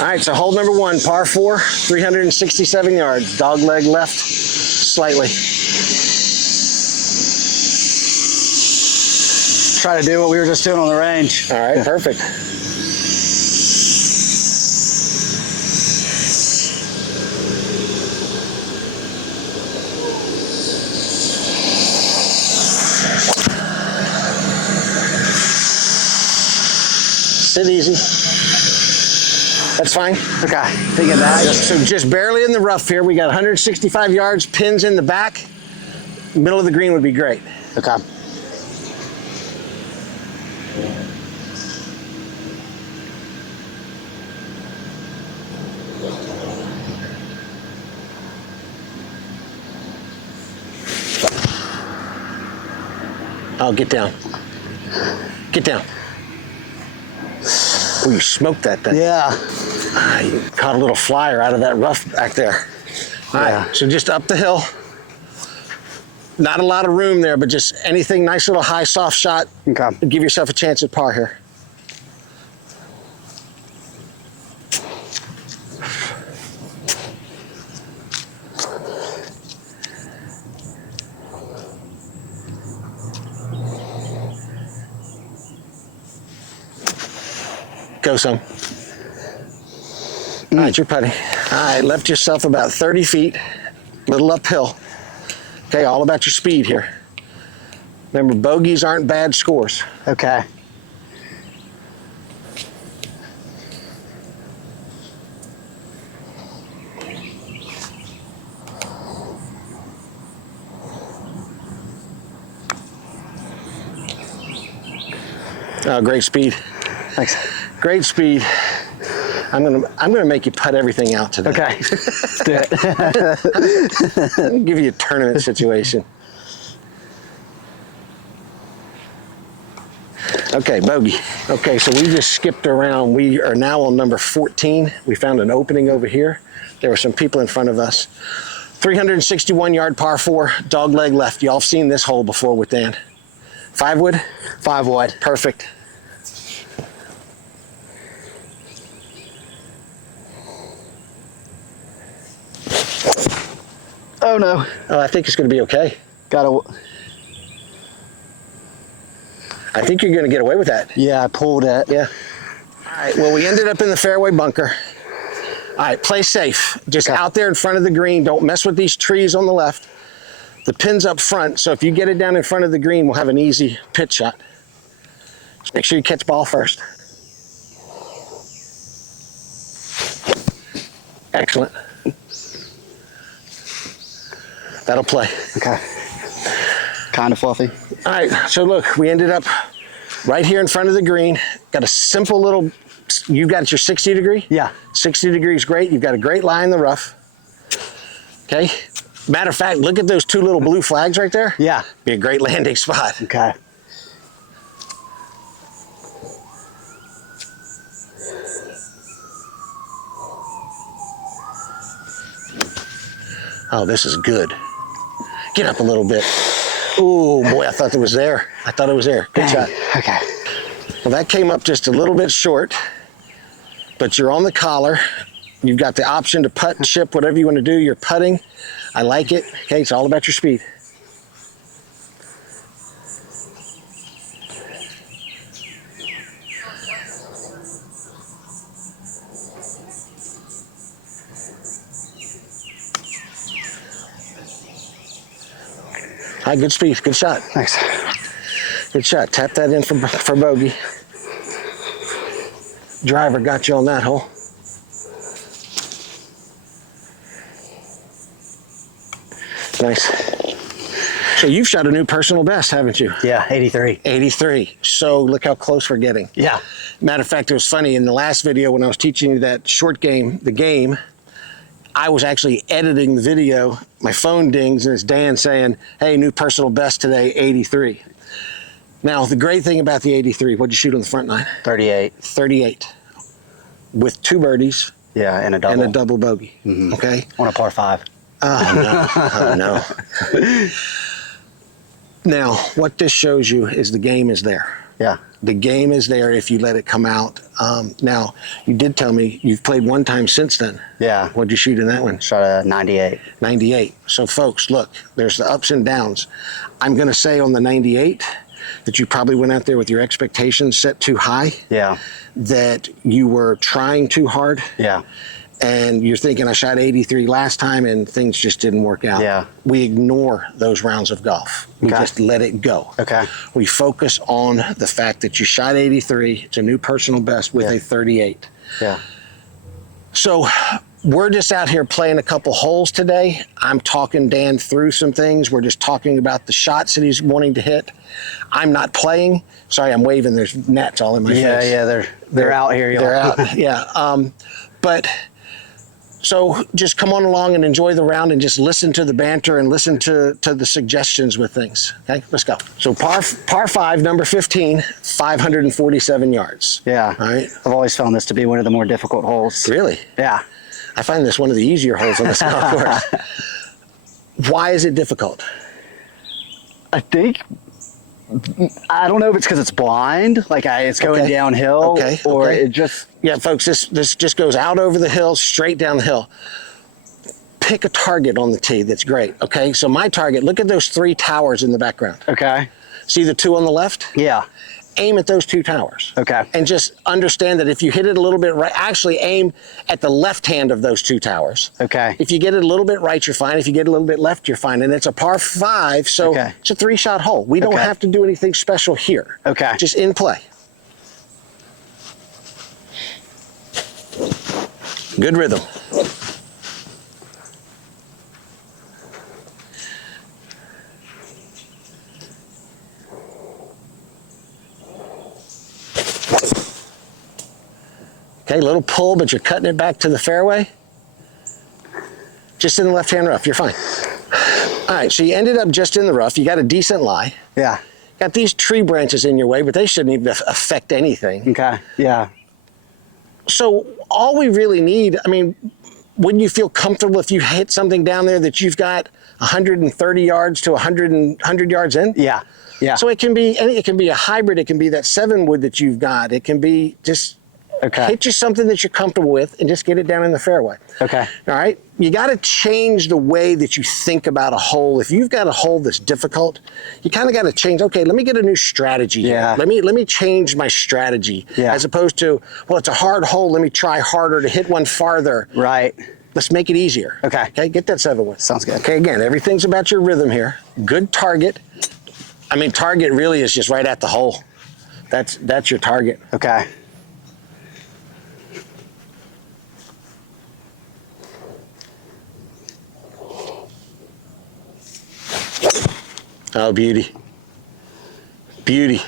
All right, so hole number 1, par 4, 367 yards. Dog leg left slightly. Try to do what we were just doing on the range. All right, perfect. Sit easy. That's fine. Okay, thinking that. So just barely in the rough here. We got 165 yards, pins in the back. Middle of the green would be great. Okay. Oh, get down. Get down. Oh, you smoked that thing. Yeah. You caught a little flyer out of that rough back there. All right, so just up the hill. Not a lot of room there, but just anything, nice little high, soft shot. Okay. Give yourself a chance at par here. Go some. All right, you're putting. All right, left yourself about 30 feet, little uphill. Okay, all about your speed here. Remember, bogeys aren't bad scores. Okay. Oh, great speed. Thanks. Great speed. I'm gonna make you putt everything out today. Okay. Let's do it. I'll give you a tournament situation. Okay, bogey. Okay, so we just skipped around. We are now on number 14. We found an opening over here. There were some people in front of us. 361 yard par 4, dog leg left. Y'all have seen this hole before with Dan. 5 wood? 5 wood. Perfect. Oh no. Oh, I think it's gonna be okay. I think you're gonna get away with that. Yeah, I pulled it. Yeah. All right, well, we ended up in the fairway bunker. All right, play safe. Just out there in front of the green. Don't mess with these trees on the left. The pin's up front, so if you get it down in front of the green, we'll have an easy pitch shot. Just make sure you catch ball first. Excellent. That'll play. Okay. Kind of fluffy. All right, so look, we ended up right here in front of the green. Got a simple little, you got your 60 degree? Yeah. 60 degrees, great. You've got a great lie in the rough. Okay. Matter of fact, look at those 2 little blue flags right there. Yeah. Be a great landing spot. Okay. Oh, this is good. Get up a little bit. Oh boy, I thought it was there. I thought it was there. Good shot. Okay. Well, that came up just a little bit short, but you're on the collar. You've got the option to putt and chip, whatever you want to do. You're putting. I like it. Okay, it's all about your speed. Hi, good speed, good shot. Thanks. Good shot. Tap that in for bogey. Driver got you on that hole. Nice. So you've shot a new personal best, haven't you? Yeah, 83. 83. So look how close we're getting. Yeah. Matter of fact, it was funny. In the last video when I was teaching you that short game, the game, I was actually editing the video. My phone dings and it's Dan saying, hey, new personal best today, 83. Now, the great thing about the 83, what'd you shoot on the front nine? 38. 38. With 2 birdies. Yeah, and a double. And a double bogey. Mm-hmm. Okay? On a par 5. Oh, no. Oh, no. Now, what this shows you is the game is there. Yeah. The game is there if you let it come out. Now, you did tell me you've played one time since then. Yeah. What'd you shoot in that one? Shot a 98. 98. So, folks, look, there's the ups and downs. I'm going to say on the 98 that you probably went out there with your expectations set too high. Yeah. That you were trying too hard. Yeah. And you're thinking, I shot 83 last time and things just didn't work out. Yeah. We ignore those rounds of golf. We just let it go. Okay. We focus on the fact that you shot 83. It's a new personal best with a 38. Yeah. So we're just out here playing a couple holes today. I'm talking Dan through some things. We're just talking about the shots that he's wanting to hit. I'm not playing. Sorry, I'm waving. There's nets all in my face. Yeah, they're out here. They're out, yeah. But so just come on along and enjoy the round and just listen to the banter and listen to the suggestions with things. Okay, let's go. So par 5, number 15, 547 yards. Yeah. All right. I've always found this to be one of the more difficult holes. Really? Yeah. I find this one of the easier holes on this golf course. Why is it difficult? I think, I don't know if it's because it's blind, like it's going downhill, or it just... Yeah, folks, this just goes out over the hill, straight down the hill. Pick a target on the tee that's great, okay? So my target, look at those 3 towers in the background. Okay. See the 2 on the left? Yeah. Aim at those 2 towers. Okay. And just understand that if you hit it a little bit right, actually aim at the left hand of those 2 towers. Okay. If you get it a little bit right, you're fine. If you get it a little bit left, you're fine. And it's a par 5, so it's a 3-shot hole. We don't have to do anything special here. Okay. Just in play. Good rhythm. Okay, little pull, but you're cutting it back to the fairway. Just in the left-hand rough, you're fine. All right, so you ended up just in the rough. You got a decent lie. Yeah. Got these tree branches in your way, but they shouldn't even affect anything. Okay. Yeah. So all we really need, I mean, wouldn't you feel comfortable if you hit something down there that you've got 130 yards to 100 yards in? Yeah. Yeah. So it can be a hybrid. It can be that 7-wood that you've got. It can be just hit you something that you're comfortable with and just get it down in the fairway. Okay. All right. You got to change the way that you think about a hole. If you've got a hole that's difficult, you kind of got to change. Okay, let me get a new strategy. Yeah. Here. Let me change my strategy. Yeah. As opposed to, well, it's a hard hole. Let me try harder to hit one farther. Right. Let's make it easier. Okay. Okay. Get that 7-wood. Sounds good. Okay. Again, everything's about your rhythm here. Good target. I mean, target really is just right at the hole. That's your target. Okay. Oh, beauty. Beauty.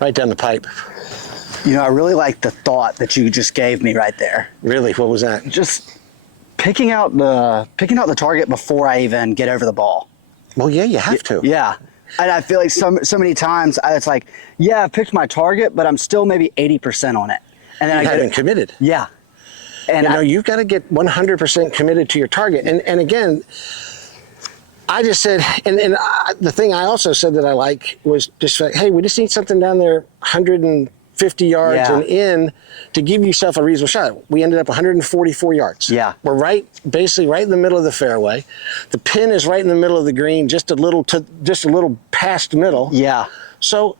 Right down the pipe. You know, I really like the thought that you just gave me right there. Really? What was that? Just picking out the target before I even get over the ball. Well, yeah, you have to. Yeah. And I feel like so many times it's like, yeah, I picked my target, but I'm still maybe 80% on it. And then I haven't committed. Yeah. And you've got to get 100% committed to your target. And again, I just said, the thing I also said that I like was just like, hey, we just need something down there 150 yards and in to give yourself a reasonable shot. We ended up 144 yards. Yeah. We're basically right in the middle of the fairway. The pin is right in the middle of the green, just a little past middle. Yeah. So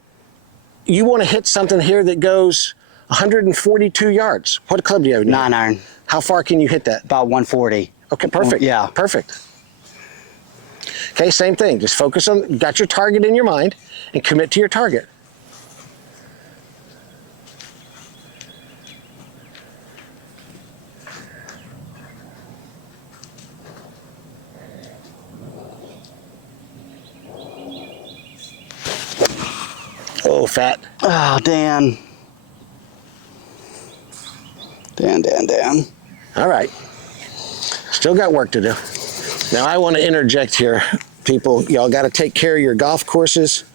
you want to hit something here that goes 142 yards. What club do you have? 9-iron. How far can you hit that? About 140. Okay, perfect. Yeah. Perfect. Okay, same thing. Just focus on, you got your target in your mind and commit to your target. Oh, fat. Oh, Dan. Dan. All right. Still got work to do. Now, I want to interject here, people. Y'all got to take care of your golf courses.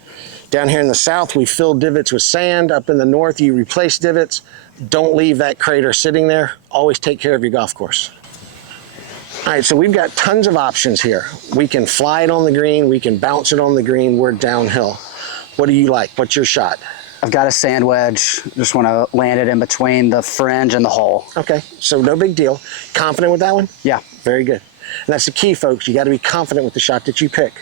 Down here in the south, we fill divots with sand. Up in the north, you replace divots. Don't leave that crater sitting there. Always take care of your golf course. All right, so we've got tons of options here. We can fly it on the green. We can bounce it on the green. We're downhill. What do you like? What's your shot? I've got a sand wedge. Just want to land it in between the fringe and the hole. Okay, so no big deal. Confident with that one? Yeah. Very good. And that's the key, folks. You got to be confident with the shot that you pick.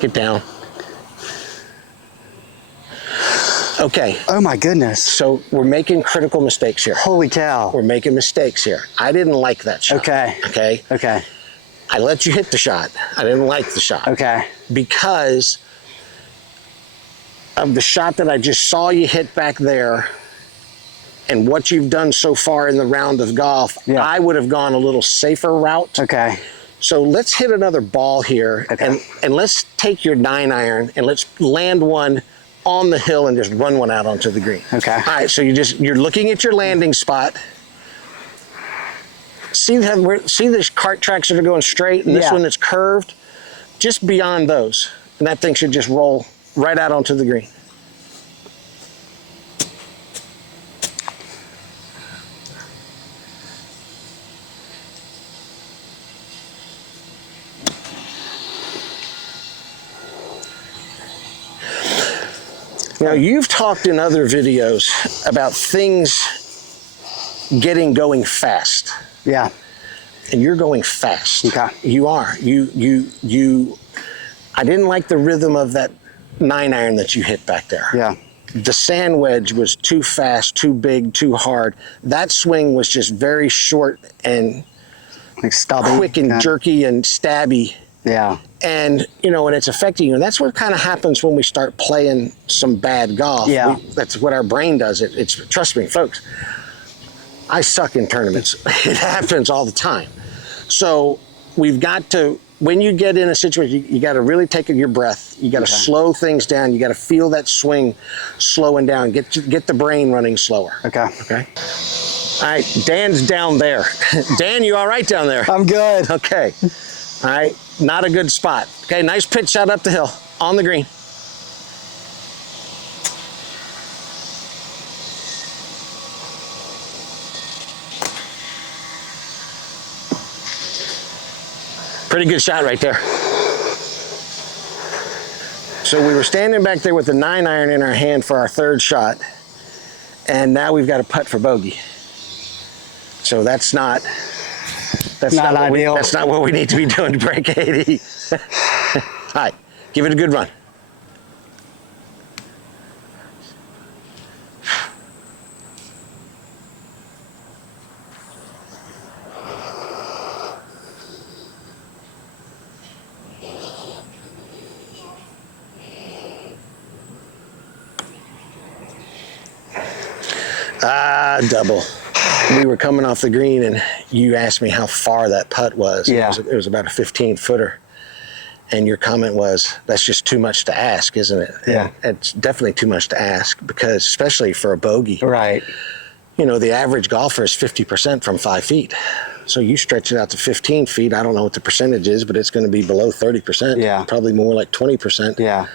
Get down. Okay. Oh my goodness. So we're making critical mistakes here. Holy cow. We're making mistakes here. I didn't like that shot. Okay. Okay. Okay. I let you hit the shot. I didn't like the shot. Okay. Because of the shot that I just saw you hit back there and what you've done so far in the round of golf, yeah. I would have gone a little safer route. Okay. So let's hit another ball here, okay. and let's take your 9-iron and let's land one on the hill and just run one out onto the green. Okay. All right, so you're looking at your landing spot. See the cart tracks that are going straight and this one that's curved? Just beyond those. And that thing should just roll right out onto the green. Now, you've talked in other videos about things going fast. Yeah. And you're going fast. Okay. You are. I didn't like the rhythm of that 9-iron that you hit back there. Yeah. The sand wedge was too fast, too big, too hard. That swing was just very short and like stubby, quick and jerky and stabby. Yeah. And, and it's affecting you. And that's what kind of happens when we start playing some bad golf. Yeah. That's what our brain does. Trust me, folks, I suck in tournaments. It happens all the time. So we've got to, when you get in a situation, you got to really take your breath. You got to slow things down. You got to feel that swing slowing down. Get the brain running slower. Okay. Okay. All right, Dan's down there. Dan, you all right down there? I'm good. Okay. All right, not a good spot. Okay, nice pitch shot up the hill on the green. Pretty good shot right there. So we were standing back there with the 9-iron in our hand for our third shot, and now we've got a putt for bogey. So that's not ideal. That's not what we need to be doing to break 80. All right, give it a good run. Double. We were coming off the green and you asked me how far that putt was. Yeah. It was about a 15-footer. And your comment was, that's just too much to ask, isn't it? Yeah. And it's definitely too much to ask because especially for a bogey. Right. The average golfer is 50% from 5 feet. So you stretch it out to 15 feet. I don't know what the percentage is, but it's going to be below 30%. Yeah. Probably more like 20%. Yeah.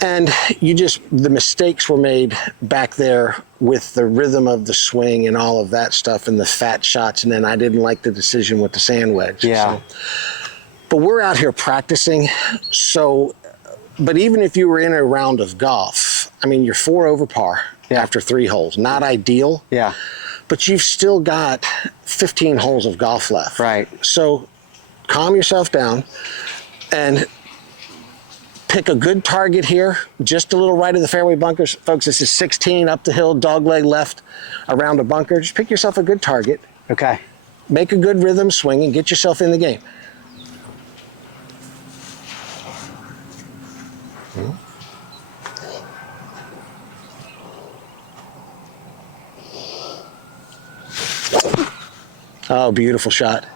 And the mistakes were made back there with the rhythm of the swing and all of that stuff and the fat shots. And then I didn't like the decision with the sand wedge. Yeah. But we're out here practicing. But even if you were in a round of golf, I mean, you're 4 over par after 3 holes. Not ideal. Yeah. But you've still got 15 holes of golf left. Right. So calm yourself down and pick a good target here, just a little right of the fairway bunkers. Folks, this is 16 up the hill, dogleg left around a bunker. Just pick yourself a good target. Okay. Make a good rhythm swing and get yourself in the game. Oh, beautiful shot.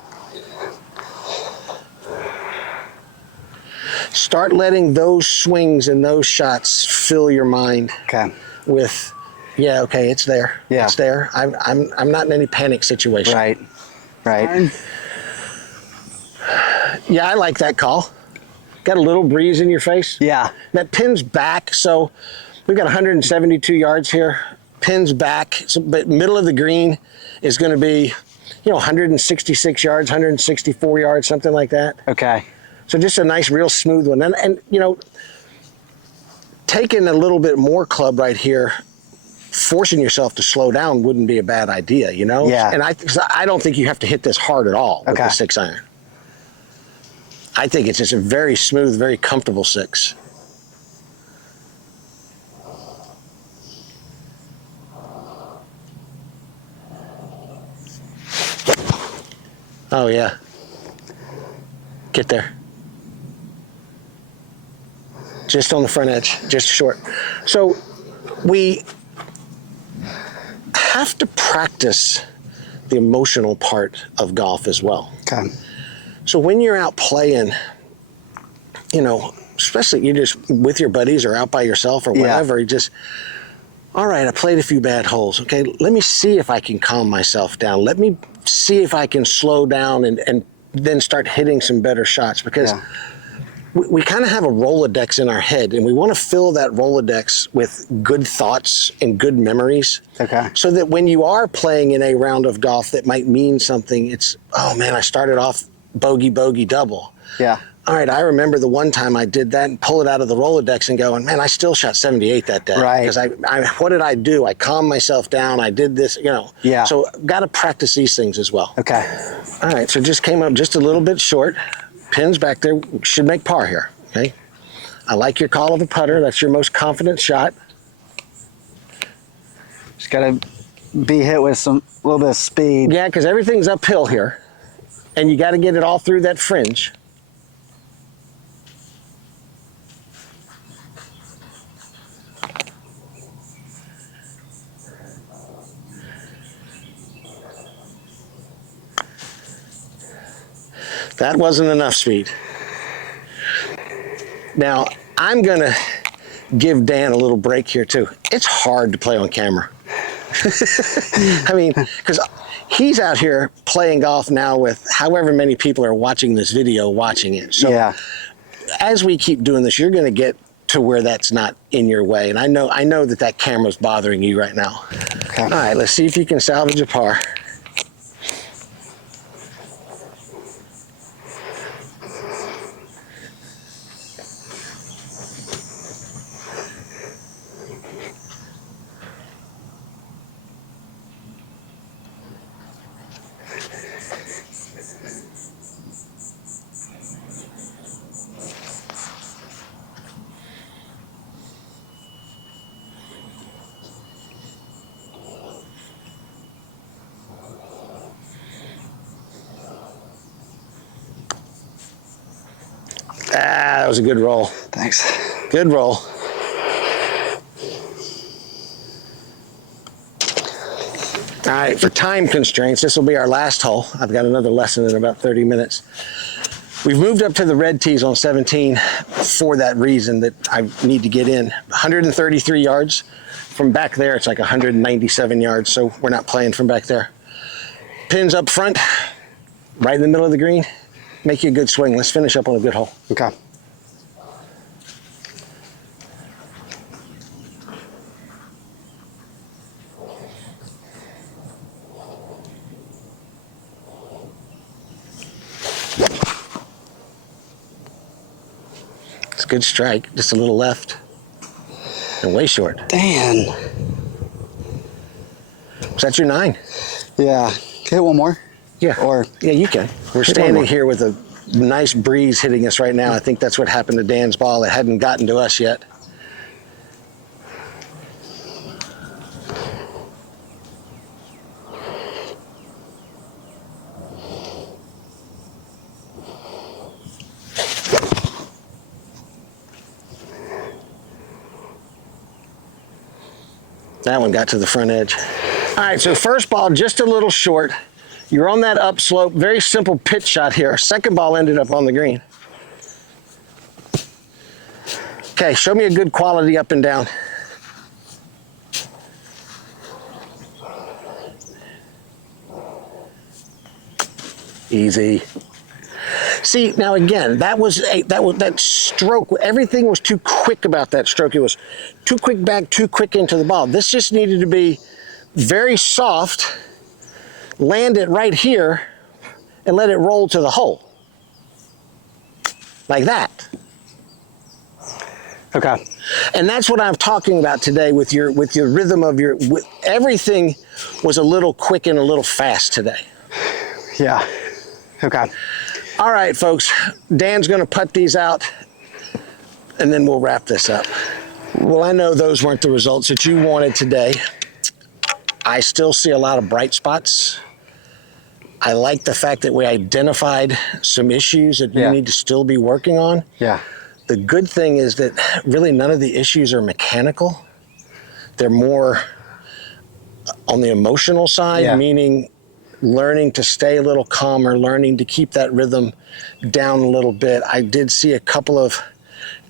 Start letting those swings and those shots fill your mind. Okay. With, yeah, okay, it's there. Yeah. It's there. I'm not in any panic situation. Right. Right. Yeah, I like that call. Got a little breeze in your face. Yeah. That pin's back, so we've got 172 yards here. pins back, so, but middle of the green is going to be, 166 yards, 164 yards, something like that. Okay. So just a nice, real smooth one. And taking a little bit more club right here, forcing yourself to slow down wouldn't be a bad idea, Yeah. And I don't think you have to hit this hard at all with the 6-iron. I think it's just a very smooth, very comfortable 6. Oh, yeah. Get there. Just on the front edge, just short. So we have to practice the emotional part of golf as well. Okay. So when you're out playing, especially you're just with your buddies or out by yourself or whatever, you just, all right, I played a few bad holes. Okay, let me see if I can calm myself down. Let me see if I can slow down and then start hitting some better shots, because we kind of have a Rolodex in our head, and we want to fill that Rolodex with good thoughts and good memories. Okay. So that when you are playing in a round of golf that might mean something, it's, oh man, I started off bogey, bogey, double. Yeah. All right, I remember the one time I did that, and pull it out of the Rolodex and go, and man, I still shot 78 that day. Right. Because what did I do? I calmed myself down. I did this, Yeah. So got to practice these things as well. Okay. All right, so just came up just a little bit short. Pins back there should make par here, okay? I like your call of a putter. That's your most confident shot. Just got to be hit with a little bit of speed. Yeah, because everything's uphill here, and you got to get it all through that fringe. That wasn't enough speed. Now, I'm going to give Dan a little break here, too. It's hard to play on camera. I mean, because he's out here playing golf now with however many people are watching this video, watching it. So as we keep doing this, you're going to get to where that's not in your way. And I know that camera's bothering you right now. Okay. All right, let's see if you can salvage a par. That was a good roll. Thanks. Good roll. All right, for time constraints, this will be our last hole. I've got another lesson in about 30 minutes. We've moved up to the red tees on 17 for that reason, that I need to get in. 133 yards. From back there, it's like 197 yards, so we're not playing from back there. Pins up front, right in the middle of the green. Make you a good swing. Let's finish up on a good hole. Okay. It's a good strike, just a little left and way short. Dan. Was that your 9? Yeah. Hit one more. Yeah. Or yeah, you can. We're standing here with a nice breeze hitting us right now. I think that's what happened to Dan's ball. It hadn't gotten to us yet. That one got to the front edge. All right, so first ball just a little short. You're on that upslope, very simple pitch shot here. Second ball ended up on the green. Okay, show me a good quality up and down. Easy. See, now again, that stroke, everything was too quick about that stroke. It was too quick back, too quick into the ball. This just needed to be very soft, land it right here, and let it roll to the hole. Like that. Okay. And that's what I'm talking about today with your rhythm of everything was a little quick and a little fast today. Yeah. Okay. All right, folks. Dan's going to putt these out, and then we'll wrap this up. Well, I know those weren't the results that you wanted today. I still see a lot of bright spots. I like the fact that we identified some issues that you need to still be working on. Yeah. The good thing is that really none of the issues are mechanical. They're more on the emotional side, meaning learning to stay a little calmer, learning to keep that rhythm down a little bit. I did see a couple of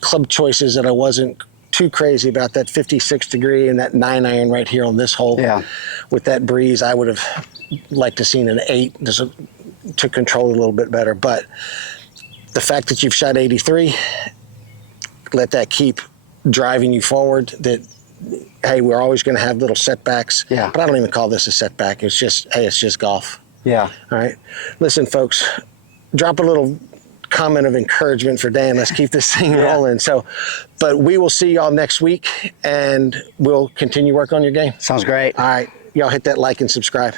club choices that I wasn't too crazy about, that 56 degree and that 9-iron right here on this hole. Yeah. With that breeze, I would have liked to seen an 8 just to control it a little bit better. But the fact that you've shot 83, let that keep driving you forward. That, hey, we're always going to have little setbacks. Yeah. But I don't even call this a setback. It's just, hey, it's just golf. Yeah. All right. Listen, folks, drop a little comment of encouragement for Dan. Let's keep this thing rolling. So, but we will see y'all next week, and we'll continue work on your game. Sounds great. All right. Y'all hit that like and subscribe.